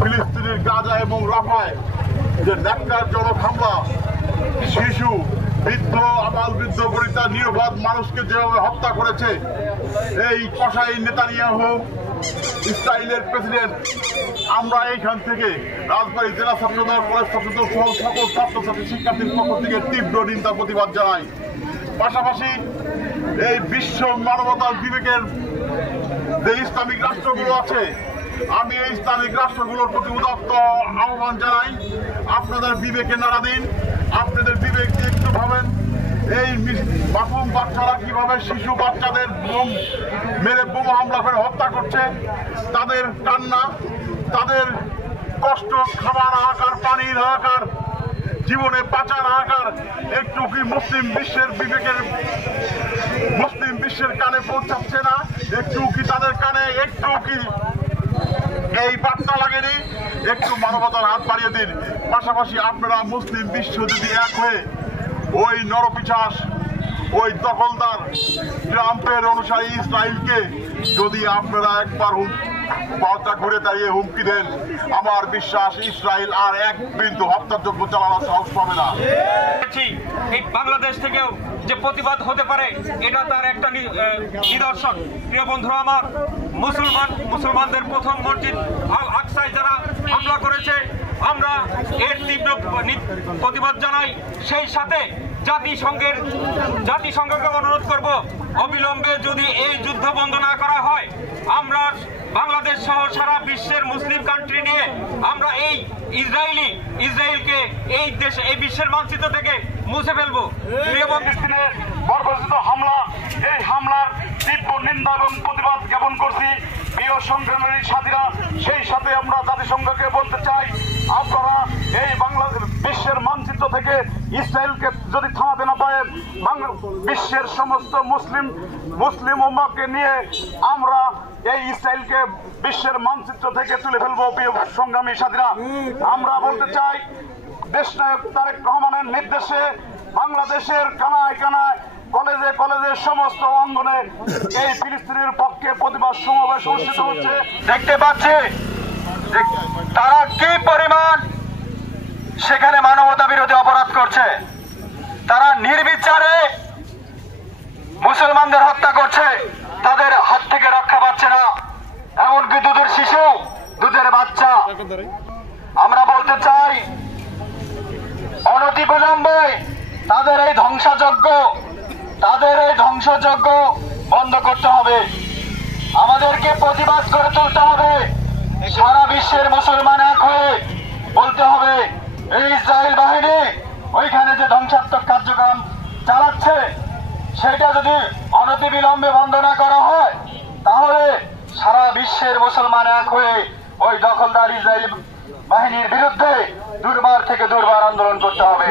ফিলিস্তিনের গাজা এবং রাফায় যে ন্যাক্কারজনক হামলা, শিশু, বৃদ্ধ, আবাল বৃদ্ধ বনিতা নিরপরাধ মানুষকে যেভাবে হত্যা করেছে এই কসাই নেতানিয়াহু ইসরায়েলের প্রেসিডেন্ট, আমরা এইখান থেকে রাজবাড়ী জেলা ছাত্রদল, কলেজ ছাত্রদল সহ সকল ছাত্রছাত্রী শিক্ষার্থীর পক্ষ থেকে তীব্র নিন্দা প্রতিবাদ জানাই। পাশাপাশি এই বিশ্ব মানবতার বিবেকের যে ইসলামিক রাষ্ট্রগুলো আছে, আমি এই ইসলামিক রাষ্ট্রগুলোর প্রতি উদাত্ত আহ্বান জানাই, আপনাদের বিবেকে নাড়া দিন, আপনাদের বিবেক একটু ভাবেন। এই মাসুম বাচ্চারা কিভাবে শিশু বাচ্চাদের মেরে বোমা হামলা করে হত্যা করছে, তাদের কান্না, তাদের কষ্ট, খাবার হাহাকার, পানির হাহাকার, জীবনে বাঁচার হাহাকার একটু কি মুসলিম বিশ্বের কানে পৌঁছাচ্ছে না? একটু কি তাদের কানে একটু কি এই বার্তা লাগেনি? একটু মানবতার হাত বাড়িয়ে দিন। পাশাপাশি আপনারা মুসলিম বিশ্ব যদি এক হয়ে ওই নরপিশাচ, ওই দখলদার ট্রাম্পের অনুসারী ইসরায়েলকে যদি আপনারা একবার পথটা ঘুরে দাঁড়িয়ে হুমকি দেন, আমার বিশ্বাস ইসরায়েল আর এক বিন্দু হত্যাযজ্ঞ চালানোর সাহস পাবে না। এই বাংলাদেশ থেকেও যে প্রতিবাদ হতে পারে, এটা তার একটা নিদর্শন। প্রিয় বন্ধুরা আমার, মুসলমানদের প্রথম মসজিদ আল আকসায় যারা হামলা করেছে, আমরা এর তীব্র প্রতিবাদ জানাই। সেই সাথে জাতিসংঘকে অনুরোধ করব, অবিলম্বে যদি এই যুদ্ধ বন্ধ না করা হয়, আমরা বাংলাদেশ সহ সারা বিশ্বের মুসলিম কান্ট্রি নিয়ে আমরা এই ইসরায়েলকে এই বিশ্বের মানচিত্র থেকে মুছে ফেলবো। ফিলিস্তিনের বর্বরচিত হামলা, এই হামলার তীব্র নিন্দা এবং প্রতিবাদ জ্ঞাপন করছি। প্রিয় সংগ্রামী সাথীরা, সেই সাথে আমরা জাতিসংঘকে বলতে চাই, আপনারা এই বিশ্বের মানচিত্র থেকে ইসরায়েলকে যদি থামাতে না পারেন, বিশ্বের সমস্ত মুসলিম উম্মাহকে নিয়ে আমরা এই ইসরায়েলকে বিশ্বের মানচিত্র থেকে তুলে ফেলবো। প্রিয় সংগ্রামী সাথীরা, আমরা বলতে চাই, দেশনায়ক তারেক রহমানের নির্দেশে বাংলাদেশের কানায় কানায়, কলেজে কলেজে সমস্ত অঙ্গনে এই ফিলিস্তিনের পক্ষে প্রতিবাদ সমাবেশ অনুষ্ঠিত হচ্ছে। দেখতে পাচ্ছি তারা কি পরিমাণ সেখানে মানবতা বিরোধী অপরাধ করছে। তারা নির্বিচারে মুসলমানদের হত্যা করছে, তাদের হাত থেকে রক্ষা পাচ্ছে না, এমনকি দুধের শিশু, দুধের বাচ্চা। আমরা বলতে চাই, অনতিবিলম্বে তাদের এই ধ্বংসযজ্ঞ বন্ধ করতে হবে। আমাদেরকে প্রতিবাদ করে তুলতে হবে। সারা বিশ্বের মুসলমান এক হয়ে বলতে হবে, এই ইসরায়েল বাহিনী ওইখানে যে ধ্বংসাত্মক কার্যক্রম চালাচ্ছে, সেটা যদি অনতিবিলম্বে বন্ধ না করা হয়, তাহলে সারা বিশ্বের মুসলমান এক হয়ে ওই দখলদার ইসরায়েল বাহিনীর বিরুদ্ধে দুর্বার থেকে দুর্বার আন্দোলন করতে হবে।